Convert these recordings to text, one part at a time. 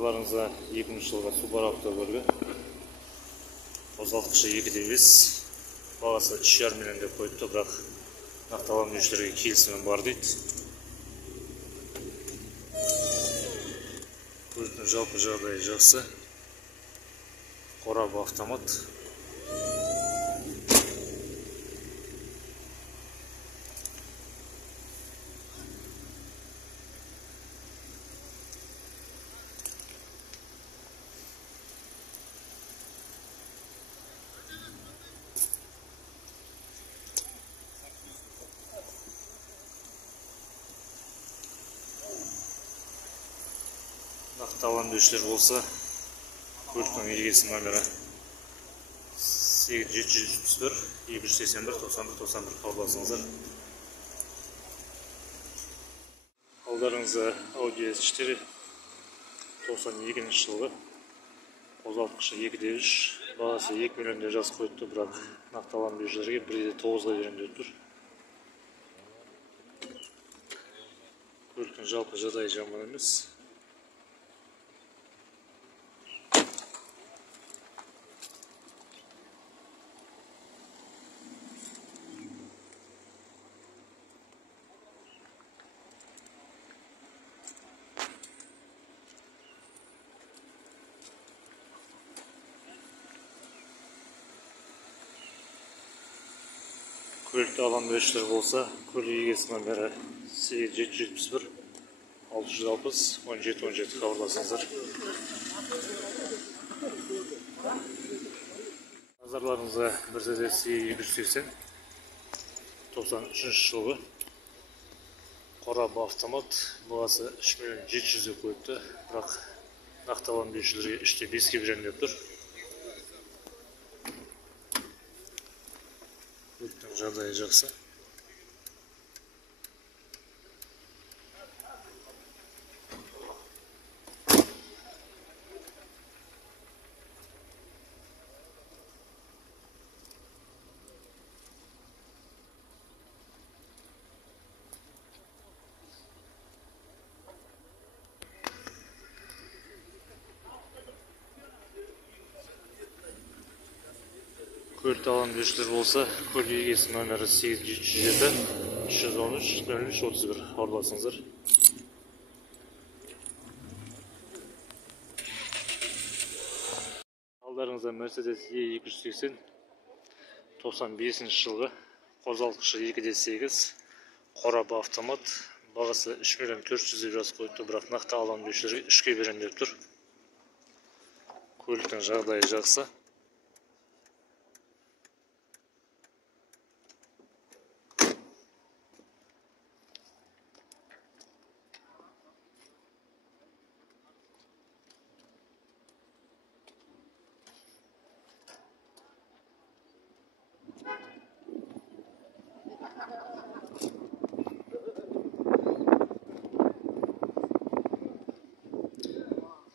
Назарларыңызға 2000 жылға Subaru автокөлігі. Қозғалтқышы 2.5, бағасы 3,5 миллион деп қойыпты, бірақ нақтыландырушыларға келісімі бар дейді. Көліктің жалпы жағдайы жақсы. Қорабы автомат. Нақтыландырушылар болса, көліктің егесі номері 8771 281 91 хабарласыңыздар. Алдарыңызда Audi S4 92 жылғы, қозғалтқышы 2.3, бағасы 2 миллион деп жазып қойыпты, бірақ нақтыландырушыларға 1.9-ға беремін деп тұр. Көліктің жалпы жағдайы жаман емес. Көлікті аландырушылар болса, көлік егесі номері 8771 660 17 хабарласыңыздар. Назарларыңызға Mercedes E280 93 жылғы, қорабы автомат, бағасы 3 миллион 700 деп қойыпты, бірақ нақтыландырушыларға 3.5-ке беремін деп тұр. Көліктің жағдайы жақсы. Көлікті аландырушылар болса, көлік егесі номері 8707 313 03 31 хабарласыңыздар. Алдарыңызда Mercedes E280 95 жылғы, қозғалтқышы 2.8, қорабы автомат, бағасы 3 миллион 400 деп жазып қойыпты, бірақ нақты аландырушыларға 3-ке беремін деп тұр. Көліктің жағдайы жақсы.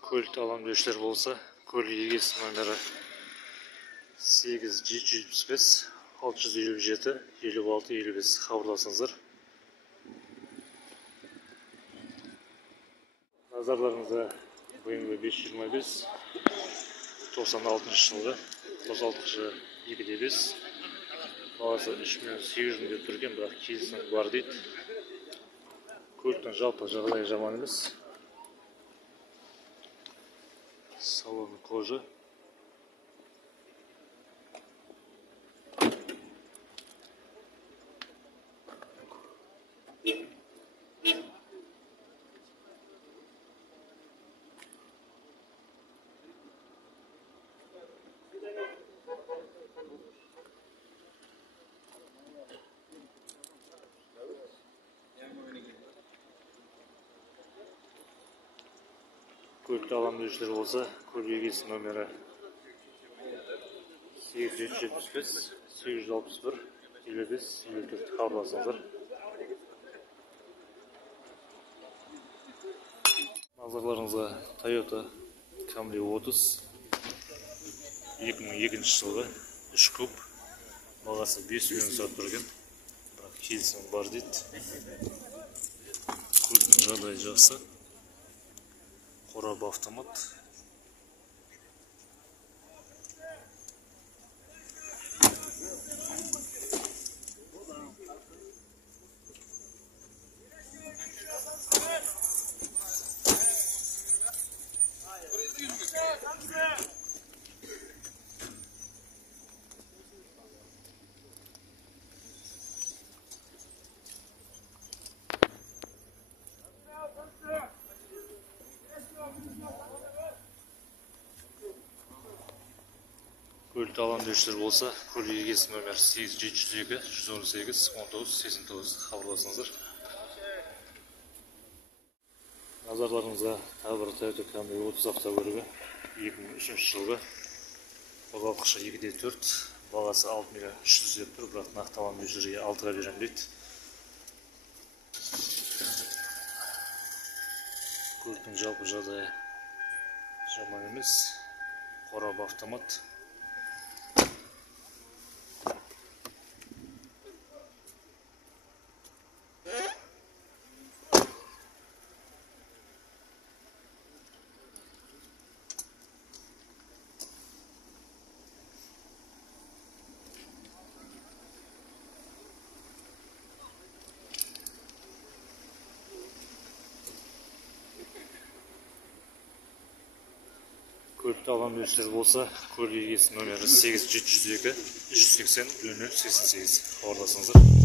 Көлікті аландырушылар болса, көлік егесі номері 8775 657 56 55 хабарласыңыздар. Назарларыңызда BMW 525 96 жылғы, қозғалтқышы 2.5, бағасы 3 миллион 800 деп тұрген, бірақ келісім бар дейді. Көліктің жалпы жағдайы жаман емес. Салон кожа. Көлікті аландырушылар болса, көлік егесі номері 8775 861 55 54 хабарласыңыздар. Назарларыңызға Toyota Camry 30 2002 жылғы, 3 куб, бағасы 5 миллион сатып тұрген, бірақ келісім бар дейді. Көліктің жағдайы жақсы. Қорап автомат. Көлікті алған деушілер болса, көлік егесі нөмір 8702 118 19 89 хабарласыңыздар. Назарларыңызға тағы бір Toyota Camry 30 автокөлігі 2003 жылғы қозғалтқышы 2.4, бағасы 6 миллион 300 деп тұр, бірақ нақтыланған мөлшерге 6-ға берем дейді. Көліктің жалпы жағдайы жаман емес. Қорап автомат. Көлікті алған деушілер болса, көлік егесі нөмірі 8702 380 0088 хабарласыңыздар.